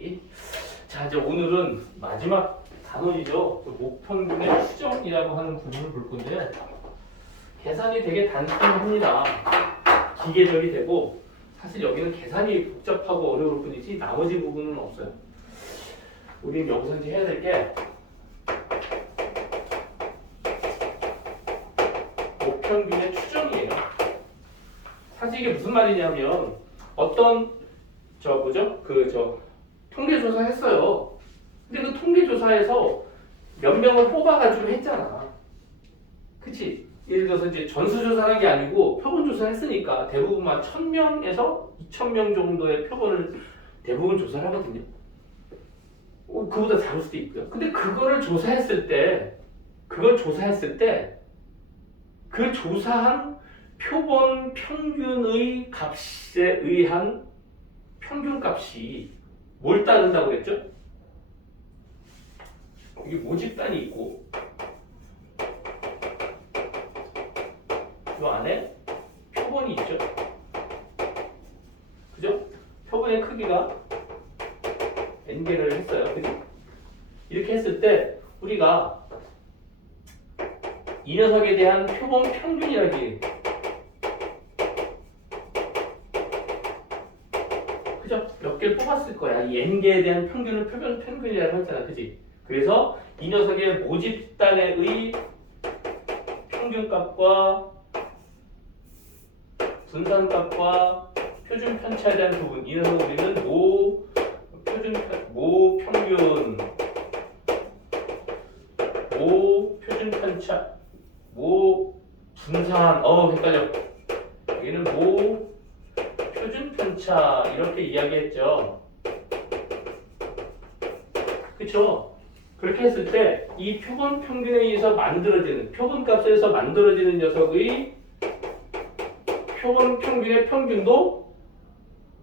얘기. 자, 이제 오늘은 마지막 단원이죠. 목평균의 추정이라고 하는 부분을 볼 건데 계산이 되게 단순합니다. 기계적이 되고 사실 여기는 계산이 복잡하고 어려울 뿐이지 나머지 부분은 없어요. 우리는 여기서 이제 해야 될 게 목평균의 추정이에요. 사실 이게 무슨 말이냐면 어떤 통계조사 했어요. 근데 그 통계조사에서 몇 명을 뽑아가지고 했잖아. 그치? 예를 들어서 이제 전수조사한 게 아니고 표본조사 했으니까 대부분 한 1000명에서 2000명 정도의 표본을 대부분 조사를 하거든요. 그보다 작을 수도 있고요. 근데 그걸 조사했을 때 그 조사한 표본 평균의 값에 의한 평균값이 뭘 따른다고 그랬죠? 여기 모집단이 있고 이 안에 표본이 있죠. 그죠? 표본의 크기가 n개를 했어요. 그죠? 이렇게 했을 때 우리가 이 녀석에 대한 표본 평균이라고 얘기해요. 그죠? 몇 개를 뽑았을 거야. 이 n개에 대한 평균을 표본 평균이라고 했잖아. 그지? 그래서 이 녀석의 모집단의 평균값과 분산값과 표준 편차에 대한 부분, 이 녀석을 우리는 표준 편차, 분산, 헷갈려. 여기는 표준 편차 이렇게 이야기했죠. 그쵸? 그렇게 했을 때 이 표본 평균에 의해서 만들어지는 표본값에서 만들어지는 녀석의 표본 평균의 평균도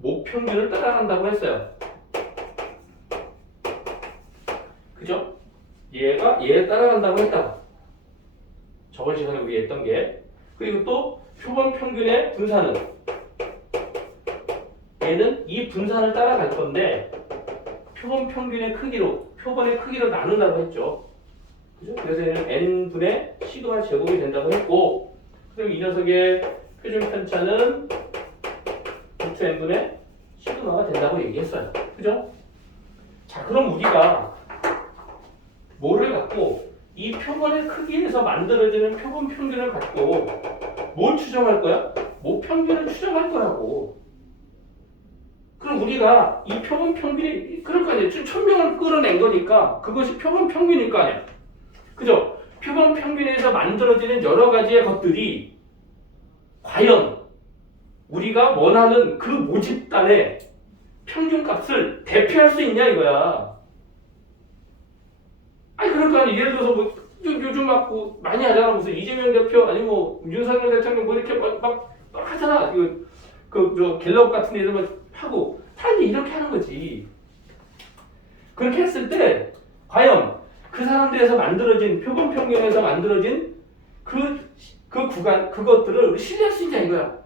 목평균을 따라간다고 했어요. 그죠? 얘 따라간다고 했다고. 저번 시간에 우리 했던 게. 그리고 또 표본 평균의 분산은 얘는 이 분산을 따라갈 건데 표본 평균의 표본의 크기로 나눈다고 했죠. 그죠? 그래서 얘는 n분의 시그마 제곱이 된다고 했고, 그리고 이 녀석의 표준 편차는 루트 n분의 시그마가 된다고 얘기했어요. 그죠? 자, 그럼 우리가 뭐를 갖고 이 표본의 크기에서 만들어지는 표본 평균을 갖고 뭘 추정할 거야? 목평균을 추정할 거라고. 그럼 우리가 이 표본 평균이 그럴 거 아니에요. 1000명을 끌어낸 거니까 그것이 표본 평균일 거 아니야. 그죠? 표본 평균에서 만들어지는 여러 가지의 것들이 과연 우리가 원하는 그 모집단의 평균값을 대표할 수 있냐 이거야. 아니 그럴 거 아니야. 예를 들어서 요즘 막 많이 하잖아. 무슨 이재명 대표 아니 윤석열 대통령 이렇게 막 하잖아. 갤럽 같은 데서 하고 다 이렇게 하는 거지. 그렇게 했을 때 과연 그 사람들에서 만들어진 표본 평균에서 만들어진 그 구간 그것들을 신뢰할 수 있냐 이거야.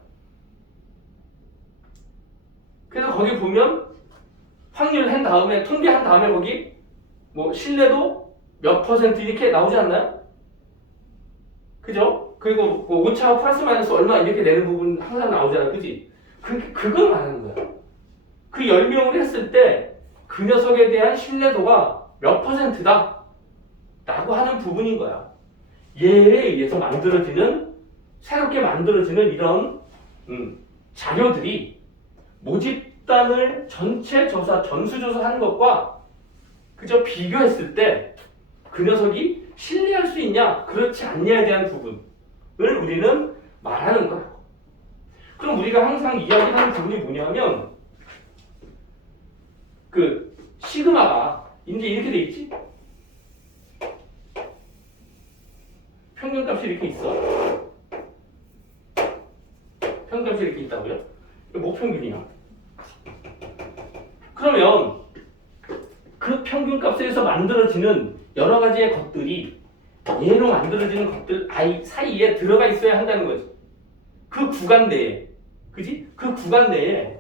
그래서 거기 보면 확률한 다음에 통계한 다음에 거기 신뢰도 몇 퍼센트 이렇게 나오지 않나요? 그죠? 그리고 오차가 플러스 마이너스 얼마 이렇게 내는 부분 항상 나오잖아. 그지? 그걸 말하는 거야. 그 10명을 했을 때 그 녀석에 대한 신뢰도가 몇 퍼센트다 라고 하는 부분인 거야. 얘에 의해서 새롭게 만들어지는 이런 자료들이 모집단을 전체 전수조사하는 것과 그저 비교했을 때 그 녀석이 신뢰할 수 있냐 그렇지 않냐에 대한 부분을 우리는 말하는 거야. 그럼 우리가 항상 이야기하는 부분이 뭐냐면 시그마가 이제 이렇게 돼 있지? 평균값이 이렇게 있어. 평균값이 이렇게 있다고요? 목평균이야. 그러면 그 평균값에서 만들어지는 여러 가지의 것들이 얘로 만들어지는 것들 사이에 들어가 있어야 한다는 거지. 그 구간 내에. 그지? 그 구간 내에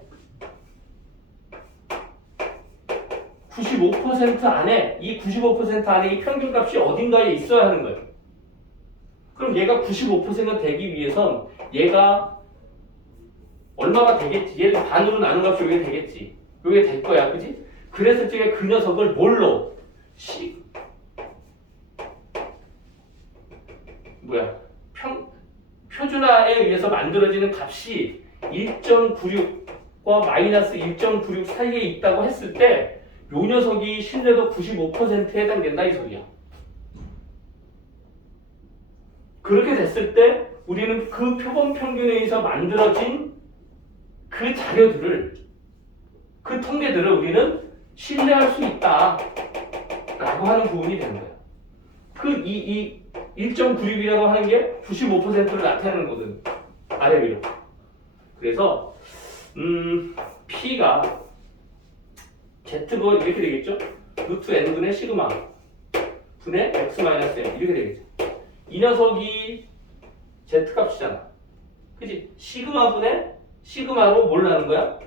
95% 안에 이 95% 안에 이 평균값이 어딘가에 있어야 하는 거예요. 그럼 얘가 95%가 되기 위해선 얘가 얼마가 되겠지? 얘도 반으로 나눈 값이 여기 되겠지. 여기 될 거야, 그지? 그래서 제가 그 녀석을 뭘로? 표준화에 의해서 만들어지는 값이 1.96과 마이너스 1.96 사이에 있다고 했을 때 요 녀석이 신뢰도 95%에 해당된다 이 소리야. 그렇게 됐을 때 우리는 그 표본 평균에 의해서 만들어진 그 자료들을, 그 통계들을 우리는 신뢰할 수 있다 라고 하는 부분이 되는 거야. 이 1.96이라고 하는 게 95%를 나타내는 거거든. 아래 위로. 그래서 P가 Z거 이렇게 되겠죠? 루트 N분의 시그마 분의 X 마이너스 M 이렇게 되겠죠. 이 녀석이 Z값이잖아. 그치? 시그마 분의 시그마로 뭘 나눈 거야?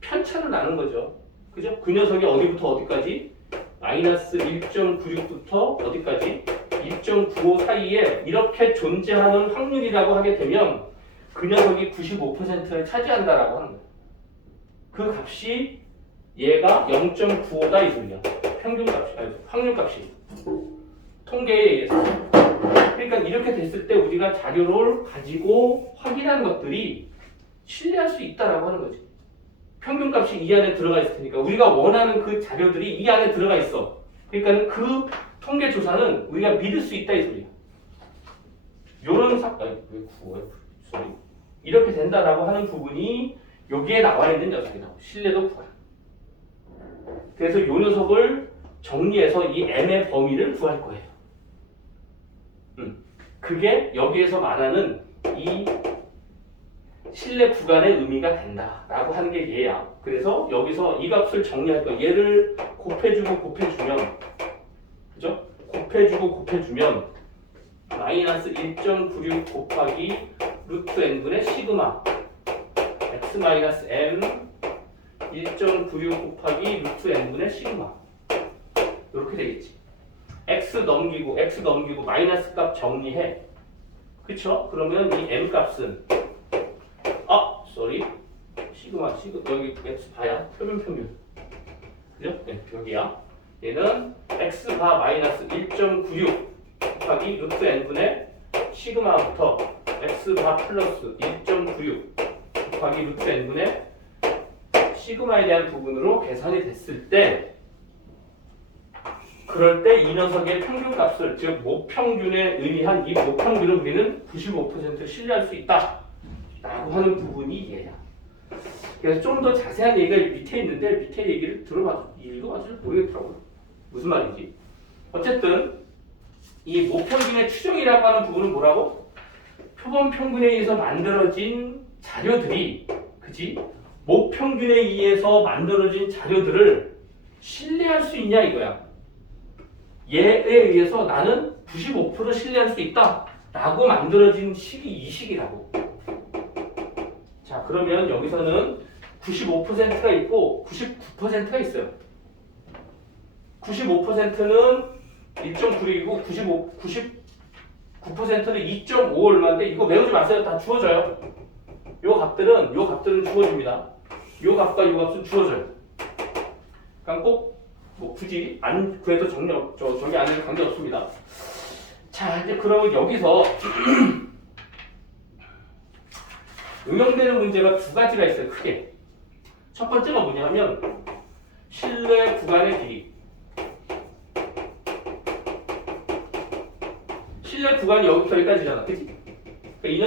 편차를 나눈 거죠. 그죠? 그 녀석이 어디부터 어디까지? 마이너스 1.96부터 어디까지? 1.95 사이에 이렇게 존재하는 확률이라고 하게 되면 그 녀석이 95%를 차지한다라고 하는 거예요. 그 값이 얘가 0.95다 이 소리야. 평균값이, 아니 확률값이. 통계에 의해서. 그러니까 이렇게 됐을 때 우리가 자료를 가지고 확인한 것들이 신뢰할 수 있다라고 하는 거지. 평균값이 이 안에 들어가 있을 테니까 우리가 원하는 그 자료들이 이 안에 들어가 있어. 그러니까 그 통계 조사는 우리가 믿을 수 있다 이 소리야. 요런 왜 구워요? 이렇게 된다라고 하는 부분이 여기에 나와 있는 녀석이다. 신뢰도 구하라. 그래서 요 녀석을 정리해서 이 M의 범위를 구할 거예요. 그게 여기에서 말하는 이 신뢰 구간의 의미가 된다라고 하는 게 얘야. 그래서 여기서 이 값을 정리할 거야. 얘를 곱해주고 곱해주면, 그죠? 곱해주면 마이너스 1.96 곱하기 루트 n분의 시그마 x 마이너스 m 1.96 곱하기 루트 n분의 시그마 이렇게 되겠지. x 넘기고 마이너스 값 정리해. 그쵸? 그러면 이 m 값은 시그마 여기 x 바야 표준 평균. 그죠? 네, 여기야. 얘는 x 바 마이너스 1.96 곱하기 루트 n분의 시그마부터 x 바 플러스 1.96 곱하기 루트 n분의 시그마에 대한 부분으로 계산이 됐을 때, 그럴 때 이 녀석의 평균값을, 즉 모평균에 의미한 이 모평균을 우리는 95% 신뢰할 수 있다 라고 하는 부분이 얘야. 그래서 좀 더 자세한 얘기가 밑에 있는데 밑에 얘기를 들어봐도 읽어봐도 모르겠더라고요. 무슨 말인지. 어쨌든 이 모평균의 추정이라고 하는 부분은 뭐라고? 표본 평균에 의해서 만들어진 자료들이, 그치? 모평균에 의해서 만들어진 자료들을 신뢰할 수 있냐 이거야. 얘에 의해서 나는 95% 신뢰할 수 있다 라고 만들어진 식이 이 식이라고. 자, 그러면 여기서는 95%가 있고 99%가 있어요. 95%는 1.96이고 99%는 2.5 얼마인데 이거 외우지 마세요. 다 주어져요. 요 값들은 주어집니다. 요 값과 요 값은 주어져요. 그러니까 꼭 뭐 굳이 안 구해도 저기 안 해도 관계 없습니다. 자, 이제 그러면 여기서 응용되는 문제가 두 가지가 있어요. 크게. 첫 번째가 뭐냐면 신뢰 구간의 길이. 신뢰 구간이 여기부터 여기까지잖아, 그치? 그러니까 이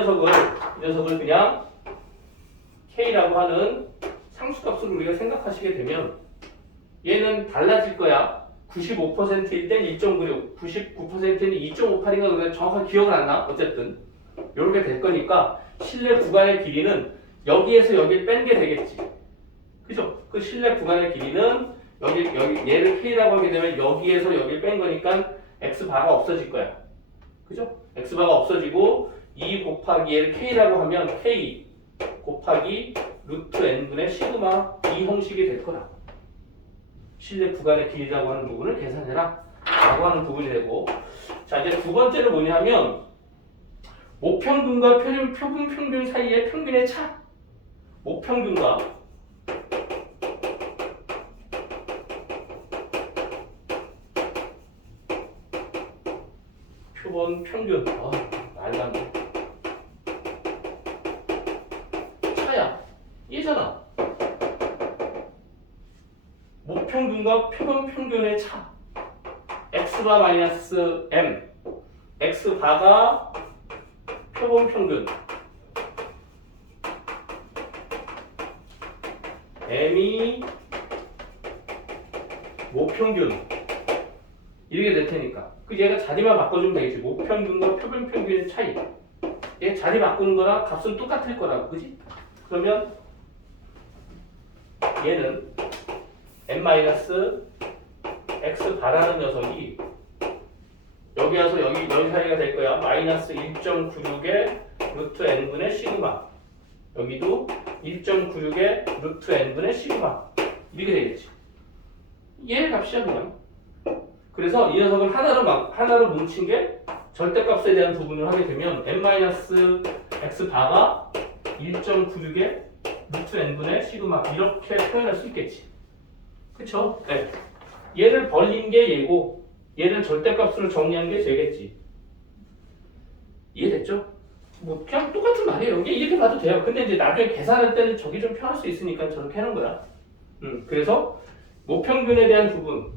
녀석을 그냥 K라고 하는 상수값으로 우리가 생각하시게 되면 얘는 달라질 거야. 95%일 땐 1.96, 99%는 2.58인가 그냥 정확하게 기억은 안 나. 어쨌든 이렇게 될 거니까 신뢰 구간의 길이는 여기에서 여기를 뺀 게 되겠지. 그죠? 그 신뢰 구간의 길이는 여기 얘를 K라고 하게 되면 여기에서 여기를 뺀 거니까 X바가 없어질 거야. 그죠? X바가 없어지고 2 곱하기 얘를 K라고 하면 K 곱하기 루트 n분의 시그마 이 형식이 될 거라. 실내 구간의 길이라고 하는 부분을 계산해라 라고 하는 부분이 되고, 자 이제 두 번째는 뭐냐면 모평균과 표본 평균 사이의 평균의 차. 모평균과 표본 평균. 말도 안 돼. 차야. 얘잖아. 모평균과 표본 평균의 차. x바 마이너스 m. x바가 표본 평균. m이 모평균. 이렇게 될 테니까. 그 얘가 자리만 바꿔주면 되겠지. 모평균과 표본 평균의 차이. 얘 자리 바꾸는 거랑 값은 똑같을 거라고, 그지? 그러면 얘는 n-x 바라는 녀석이 여기 와서 여기 사이가 될 거야. 마이너스 1.96의 루트 n분의 시그마. 여기도 1.96의 루트 n분의 시그마. 이렇게 되겠지. 얘의 값이야 그냥. 그래서 이 녀석을 하나로 뭉친 게 절대값에 대한 부분을 하게 되면 n-x 바가 1.96의 루트 n분의 시그마 이렇게 표현할 수 있겠지. 그쵸? 네. 얘를 벌린 게 얘고 얘는 절대값으로 정리한 게 쟤겠지. 이해됐죠? 뭐 그냥 똑같은 말이에요. 이렇게 봐도 돼요. 근데 이제 나중에 계산할 때는 저기 좀 편할 수 있으니까 저렇게 하는 거야. 그래서 모평균에 대한 부분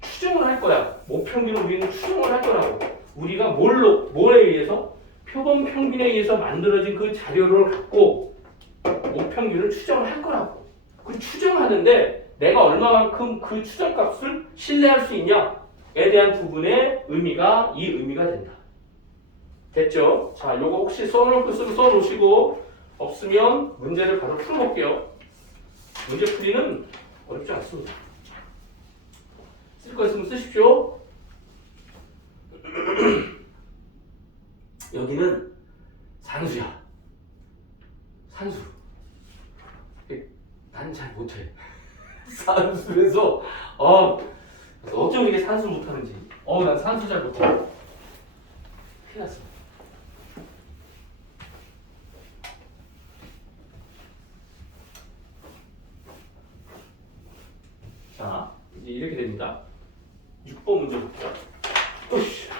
추정을 할 거야. 모평균을 우리는 추정을 할 거라고. 우리가 뭐에 의해서? 표본 평균에 의해서 만들어진 그 자료를 갖고 모평균을 추정을 할 거라고. 그 추정하는데 내가 얼마만큼 그 추정값을 신뢰할 수 있냐에 대한 부분의 의미가 이 의미가 된다. 됐죠? 자, 요거 혹시 써놓을 거 쓰면 써놓으시고 없으면 문제를 바로 풀어볼게요. 문제 풀이는 어렵지 않습니다. 쓸 거 있으면 쓰십시오. 여기는 산수야. 산수. 난 잘 못해. 산수에서 어쩜 이렇게 산수 못하는지. 난 산수 잘 못해. 큰일 났어. 자, 이제 이렇게 됩니다. 6번 문제 볼게요. 으쌰.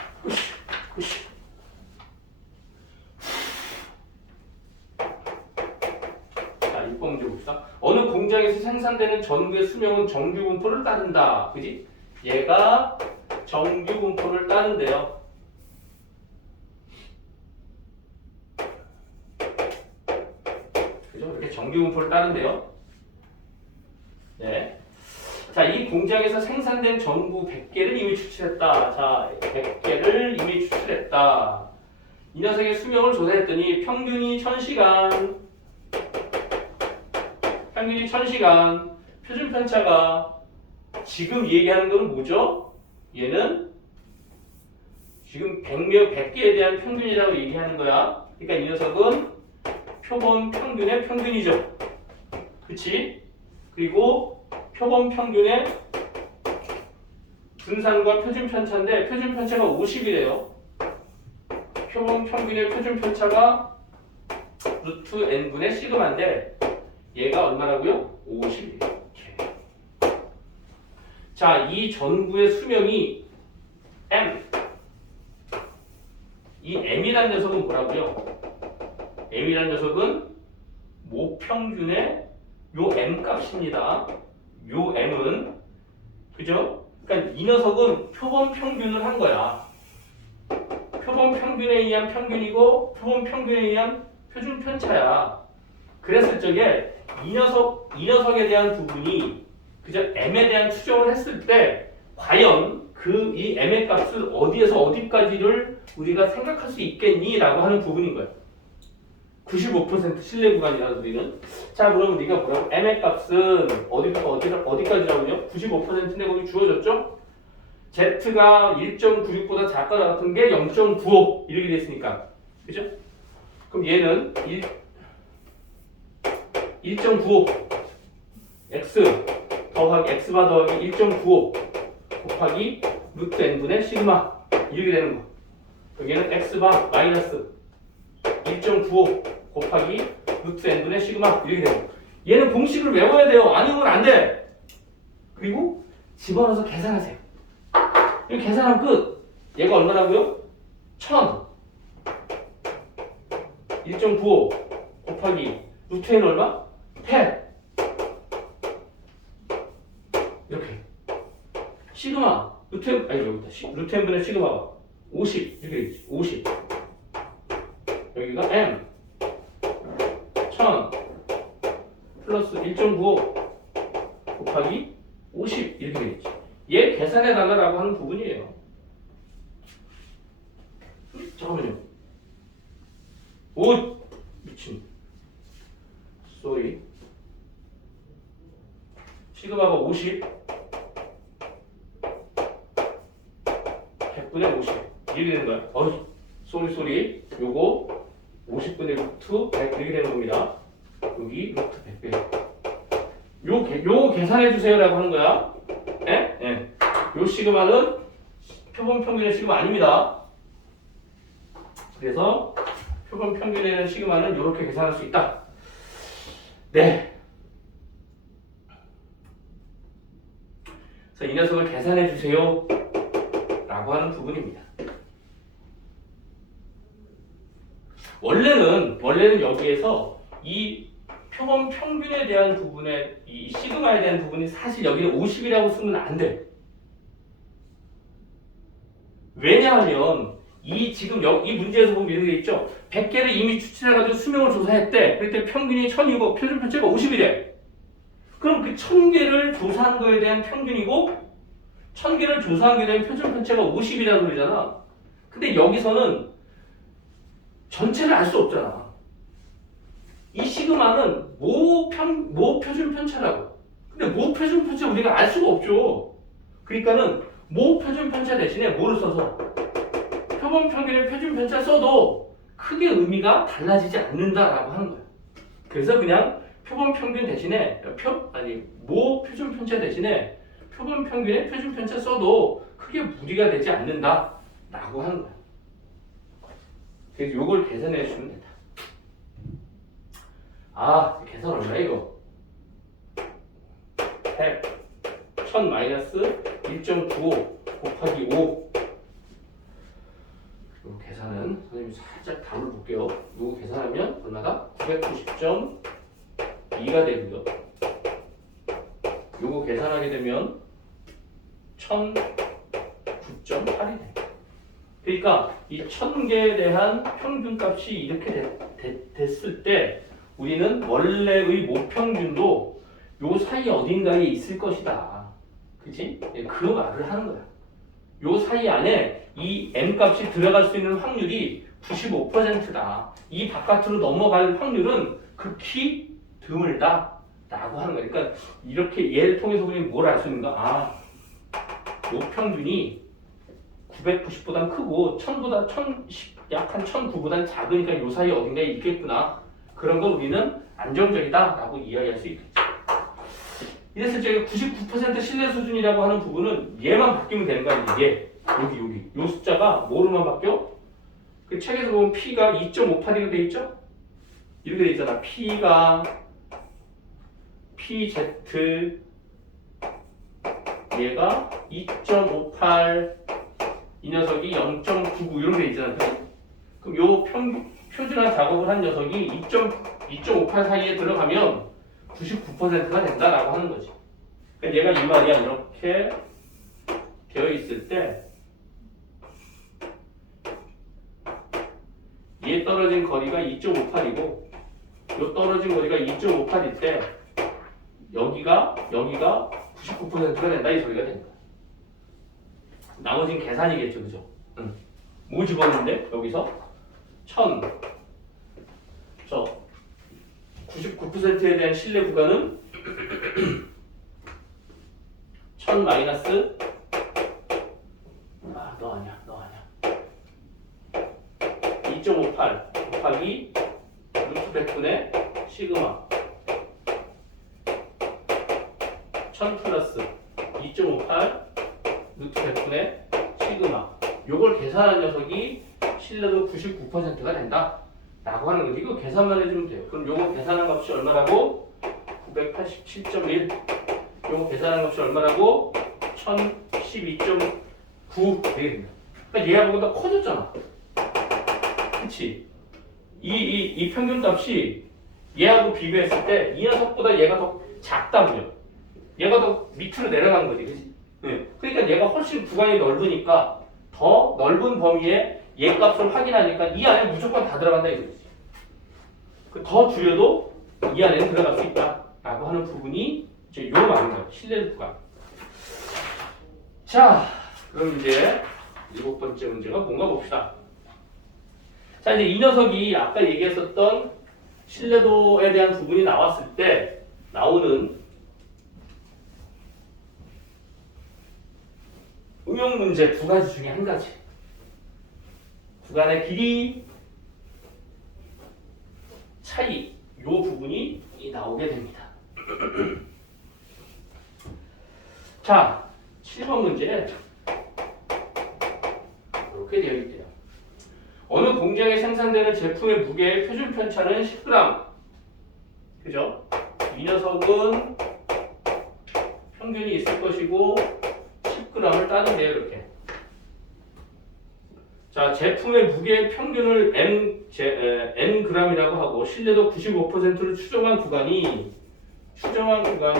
자, 6번 문제 봅시다. 어느 공장에서 생산되는 전구의 수명은 정규 분포를 따른다. 그지? 얘가 정규 분포를 따른대요. 그죠? 이렇게 정규 분포를 따른대요. 네. 자, 이 공장에서 생산된 전구 100개를 이미 추출했다. 자, 100개를 이미 추출했다. 이 녀석의 수명을 조사했더니 평균이 1000시간, 표준 편차가 지금 얘기하는 건 뭐죠? 얘는 지금 100개에 대한 평균이라고 얘기하는 거야. 그러니까 이 녀석은 표본 평균의 평균이죠. 그치? 그리고 표본 평균의 분산과 표준 편차인데 표준 편차가 50이래요. 표본 평균의 표준 편차가 루트 n분의 시그마인데 얘가 얼마라고요? 50이에요. 자, 이 전구의 수명이 m. 이 m이라는 녀석은 뭐라고요? m이라는 녀석은 모평균의 요 m 값입니다. 요 m은 그죠? 그러니까 이 녀석은 표본 평균을 한 거야. 표본 평균에 의한 평균이고 표본 평균에 의한 표준 편차야. 그랬을 적에 이 녀석에 대한 부분이 그죠? m에 대한 추정을 했을 때 과연 이 m의 값을 어디에서 어디까지를 우리가 생각할 수 있겠니라고 하는 부분인 거예요. 95% 신뢰 구간이라는 우리는. 자, 그럼 네가 뭐라고? m의 값은 어디까지라고요? 95%인데 거기 주어졌죠? z가 1.96보다 작거나 같은 게 0.95 이렇게 됐으니까. 그죠? 그럼 얘는 1.95 x 더하기 x바 더하기 1.95 곱하기 루트 n분의 시그마 이렇게 되는 거. 여기는 x바 마이너스 1.95 곱하기 루트 n분의 시그마 이렇게 되는 거. 얘는 공식을 외워야 돼요. 아니면 안 돼. 그리고 집어넣어서 계산하세요. 이거 계산하면 끝. 얘가 얼마라고요? 1000 1.95 곱하기 루트 n 얼마? 100 이렇게. 시그마 루트 n 아니 여기다 루트 n분의 시그마가 50 이렇게 되겠지. 50 여기가 m 1000 플러스 1.95 곱하기 50 이렇게 되겠지. 얘 계산해 달라고 하는 부분이에요. 잠깐만요. 오 미친. 쏘리. 시그마가 50 100분의 50 이렇게 되는 거야. 쏘리. 요거 50분의 루트 100 이렇게 되는 겁니다. 여기 루트 100배. 요 계산해 주세요라고 하는 거야. 예? 예. 요 시그마는 표본 평균의 시그마 아닙니다. 그래서 표본 평균에 대한 시그마는 이렇게 계산할 수 있다. 네. 그래서 이 녀석을 계산해 주세요 라고 하는 부분입니다. 원래는 여기에서 이 표본 평균에 대한 부분에 이 시그마에 대한 부분이 사실 여기는 50이라고 쓰면 안 돼. 왜냐하면 지금 이 문제에서 보면 이렇게 돼 있죠. 100개를 이미 추출해가지고 수명을 조사했대. 그럴 때 평균이 1000이고 표준 편차가 50이래. 그럼 그 1000개를 조사한 거에 대한 평균이고 1000개를 조사한 거에 대한 표준 편차가 50이라고 그러잖아. 근데 여기서는 전체를 알 수 없잖아. 이 시그마는 모 표준 편차라고. 근데 모 표준 편차 우리가 알 수가 없죠. 그러니까는 모 표준 편차 대신에 뭐를 써서 표본 평균의 표준 편차 써도 크게 의미가 달라지지 않는다라고 하는 거예요. 그래서 그냥 표본 평균 대신에 모 표준 편차 대신에 표본 평균의 표준 편차 써도 크게 무리가 되지 않는다라고 하는 거예요. 그래서 요걸 계산해 주시면 된다. 계산 얼마야 이거? 100 1000 마이너스 1.95 곱하기 5. 요 계산은 선생님이 살짝 답을 볼게요. 요거 계산하면 얼마다? 990.2가 되고요. 요거 계산하게 되면 1009.8이 됩니다. 그러니까 이 1000개에 대한 평균값이 이렇게 됐을 때 우리는 원래의 모평균도 요 사이 어딘가에 있을 것이다. 그치? 그 말을 하는 거야. 요 사이 안에 이 m 값이 들어갈 수 있는 확률이 95%다. 이 바깥으로 넘어갈 확률은 극히 드물다 라고 하는 거야. 그러니까 이렇게 얘를 통해서 우리는 뭘 알 수 있는가? 요 평균이 990보단 크고 1000보다 약한 1009보단 작으니까 요 사이 어딘가에 있겠구나. 그런 걸 우리는 안정적이다 라고 이야기할 수 있겠죠. 이래서 제가 99% 신뢰 수준이라고 하는 부분은 얘만 바뀌면 되는 거야. 얘 여기 요 숫자가 뭐로만 바뀌어? 그 책에서 보면 P가 2.58이라고 돼 있죠? 이렇게 돼 있잖아. P가 PZ 얘가 2.58 이 녀석이 0.99 이런 게 있잖아. 그럼 요 표준화 작업을 한 녀석이 2.58 사이에 들어가면 99%가 된다라고 하는 거지. 그러니까 얘가 이 말이야. 이렇게 되어 있을 때 얘 떨어진 거리가 2.58이고 요 떨어진 거리가 2.58일 때 여기가 99%가 된다 이 소리가 된다. 나머지는 계산이겠죠, 그죠? 뭐 집었는데 여기서 1000 99%에 대한 신뢰 구간은 1000 마이너스 너 아니야 2.58 곱하기 루트 100분의 시그마 1000 플러스 2.58 루트 100분의 시그마. 요걸 계산한 녀석이 신뢰도 99%가 된다 라고 하는 거지. 이거 계산만 해주면 돼요. 그럼 요거 계산한 값이 얼마라고? 987.1. 요거 계산한 값이 얼마라고? 1012.9 되겠네. 그러니까 얘하고 보다 커졌잖아. 그치? 이 평균 값이 얘하고 비교했을 때 이 녀석보다 얘가 더 작다고요. 얘가 더 밑으로 내려간 거지. 그치? 네. 그러니까 얘가 훨씬 구간이 넓으니까 더 넓은 범위에 얘 값을 확인하니까 이 안에 무조건 다 들어간다 이거지. 더 줄여도 이 안에는 들어갈 수 있다 라고 하는 부분이 이제 요 말인 거예요. 신뢰 구간. 자, 그럼 이제 7번째 문제가 뭔가 봅시다. 자, 이제 이 녀석이 아까 얘기했었던 신뢰도에 대한 부분이 나왔을 때 나오는 응용 문제 두 가지 중에 한 가지. 구간의 길이 차이, 요 부분이 나오게 됩니다. 자, 7번 문제 이렇게 되어 있대요. 어느 공장에 생산되는 제품의 무게의 표준 편차는 10g. 그죠? 이 녀석은 평균이 있을 것이고 10g을 따는데요, 이렇게. 자, 제품의 무게의 평균을 Ng이라고 하고 신뢰도 95%를 추정한 구간이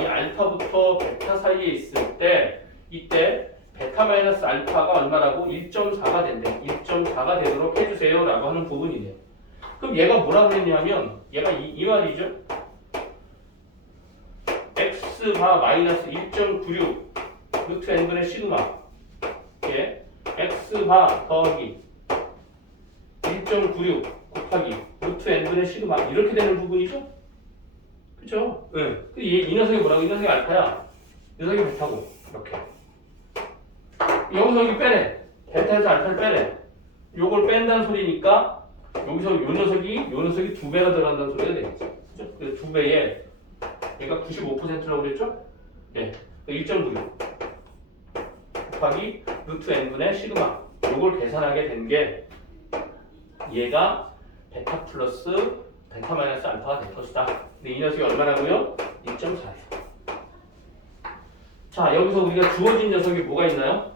알파부터 베타 사이에 있을 때 이때 베타 마이너스 알파가 얼마라고? 1.4가 된대. 1.4가 되도록 해주세요 라고 하는 부분이네요. 그럼 얘가 뭐라고 했냐면 얘가 이 말이죠. x바 마이너스 1.96 루트 n분의 시그마 예, x바 더하기 1.96 곱하기 루트 n분의 시그마 이렇게 되는 부분이죠? 그쵸? 네. 이 녀석이 뭐라고? 이 녀석이 알파야. 이 녀석이 베타고 이렇게 여기서 여기 빼래. 베타에서 알파를 빼래. 요걸 뺀다는 소리니까 여기서 요 녀석이 2배가 들어간다는 소리가 되겠죠. 그죠? 그래서 2배에 얘가 95%라고 그랬죠? 네. 1.96 곱하기 루트 n분의 시그마 요걸 계산하게 된 게 얘가 베타 플러스 베타 마이너스 알파가 될 것이다. 근데 이 녀석이 얼마라고요? 1.4예요. 자, 여기서 우리가 주어진 녀석이 뭐가 있나요?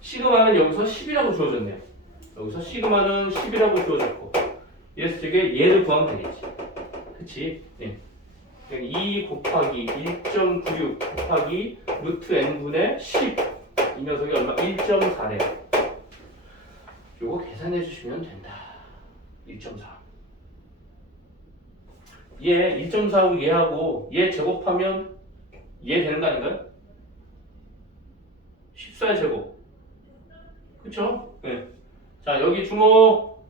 시그마는 여기서 10이라고 주어졌네요. 여기서 시그마는 10이라고 주어졌고 이래서 저게 얘를 구하면 되겠지. 그치? 네. 2 곱하기 1.96 곱하기 루트 n분의 10 이 녀석이 얼마? 1.4래. 요거 계산해 주시면 된다. 1.4 얘 1.4하고 얘하고 얘 제곱하면 얘 되는 거 아닌가요? 14제곱 그쵸? 네. 자, 여기 주목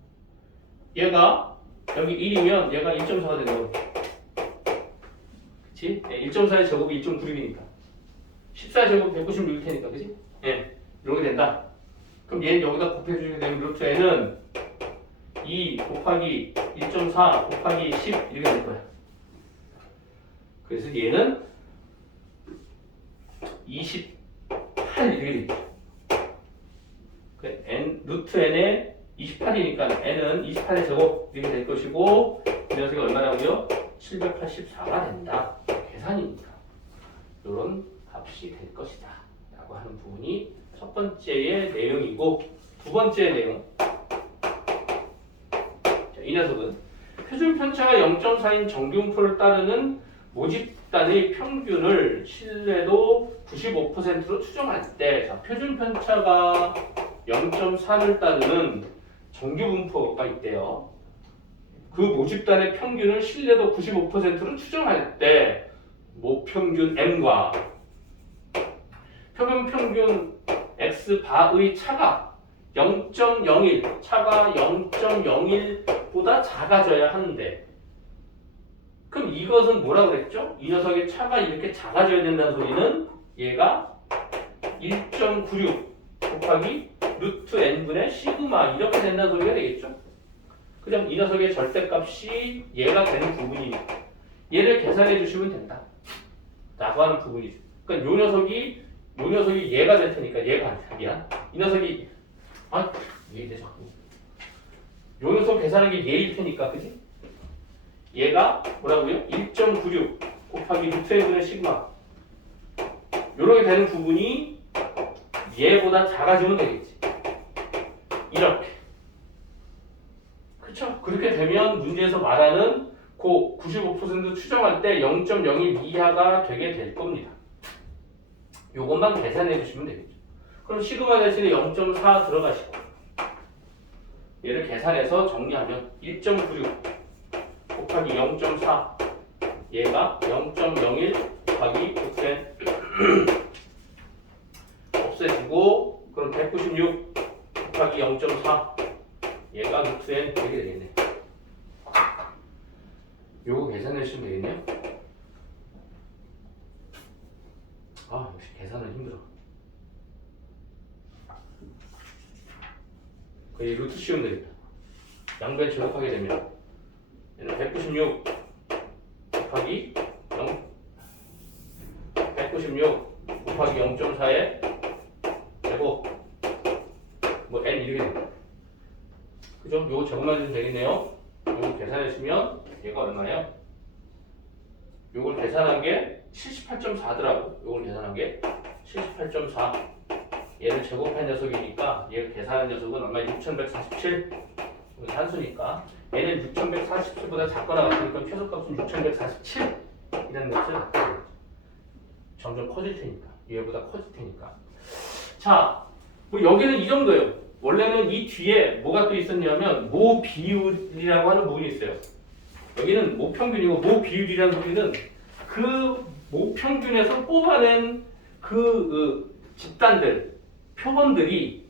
얘가 여기 1이면 얘가 1.4가 되는 거 그치? 네, 1.4의 제곱이 1.96이니까 14제곱 196일 테니까 그치? 네, 이렇게 된다. 그럼 얘는 여기다 곱해주게 되면 루트 n은 2 곱하기 1.4 곱하기 10 이렇게 될 거야. 그래서 얘는 28 이렇게 되겠죠. 루트 n에 28이니까 n은 28의 제곱 이렇게 될 것이고 이 녀석이 얼마라고요? 784가 된다. 계산입니다. 이런 값이 될 것이다 라고 하는 부분이 첫 번째의 내용이고 두 번째 내용 자, 이 녀석은 표준 편차가 0.4인 정규분포를 따르는 모집단의 평균을 신뢰도 95%로 추정할 때 자, 표준 편차가 0.4를 따르는 정규분포가 있대요. 그 모집단의 평균을 신뢰도 95%로 추정할 때 모평균 M과 표본 평균 X바의 차가 0.01 차가 0.01보다 작아져야 하는데 그럼 이것은 뭐라 그랬죠? 이 녀석의 차가 이렇게 작아져야 된다는 소리는 얘가 1.96 곱하기 루트 n분의 시그마 이렇게 된다는 소리가 되겠죠? 그럼 이 녀석의 절대값이 얘가 되는 부분이니까 얘를 계산해 주시면 된다 라고 하는 부분이 있어요. 그러니까 요 녀석이 얘가 될 테니까 얘가 아니야. 이 녀석이 얘 자꾸. 요 녀석 계산한 게 얘일 테니까 그지? 얘가 뭐라고요? 1.96 곱하기 루트 n분의 시그마 요렇게 되는 부분이 얘보다 작아지면 되겠지. 이렇게. 그쵸? 그렇게 되면 문제에서 말하는 그 95% 추정할 때 0.01 이하가 되게 될 겁니다. 요것만 계산해 주시면 되겠죠. 그럼 시그마 대신에 0.4 들어가시고 얘를 계산해서 정리하면 1.96 곱하기 0.4 얘가 0.01 곱하기 루트 없애주고 그럼 196 곱하기 0.4 얘가 루트 n 되게 되겠네. 요거 계산해주시면 되겠네요. 역시 계산은 힘들어. 거의 루트 씌우면 되겠다. 양변 제곱하게 되면 얘는 196 곱하기 196 곱하기 0.4의 제곱 뭐 n 이렇게 됩니다. 그죠? 요거 제곱만 해주면 되겠네요. 요거 계산해주시면 얘가 얼마예요? 요걸 계산한 게 78.4더라고. 요걸 계산한 게 78.4. 얘를 제곱한 녀석이니까 얘를 계산한 녀석은 얼마? 6147. 산수니까 얘는 6147보다 작거나 같으니까 최소값은 6147 이라는 것을 갖게 되겠죠. 점점 커질 테니까 얘보다 커질 테니까. 자, 뭐 여기는 이 정도예요. 원래는 이 뒤에 뭐가 또 있었냐면 모 비율이라고 하는 부분이 있어요. 여기는 모평균이고 모 비율이라는 소리는 그 모평균에서 뽑아낸 그 집단들 표본들이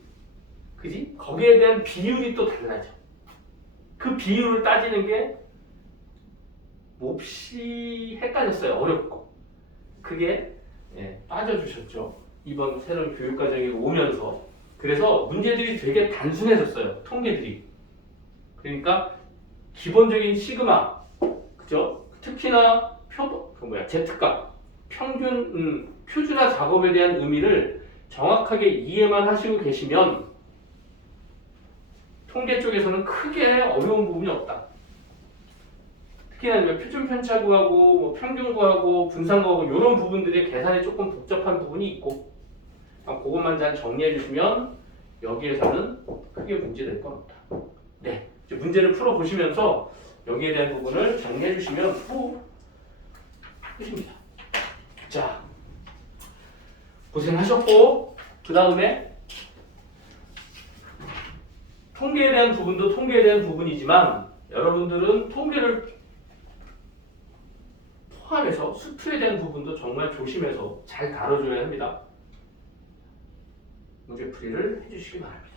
그지? 거기에 대한 비율이 또 달라져. 그 비율을 따지는 게 몹시 헷갈렸어요. 어렵고. 그게 빠져주셨죠. 이번 새로운 교육과정에 오면서. 그래서 문제들이 되게 단순해졌어요. 통계들이. 그러니까 기본적인 시그마, 그죠? 특히나 Z값, 평균, 표준화 작업에 대한 의미를 정확하게 이해만 하시고 계시면 통계 쪽에서는 크게 어려운 부분이 없다. 특히나 표준 편차구하고 뭐 평균구하고 분산구하고 이런 부분들의 계산이 조금 복잡한 부분이 있고 그것만 잘 정리해 주시면 여기에서는 크게 문제될 건 없다. 네, 이제 문제를 풀어 보시면서 여기에 대한 부분을 정리해 주시면 끝입니다. 자, 고생하셨고 그 다음에 통계에 대한 부분도 통계에 대한 부분이지만 여러분들은 통계를 포함해서 수투에 대한 부분도 정말 조심해서 잘 다뤄줘야 합니다. 문제풀이를 해주시기 바랍니다.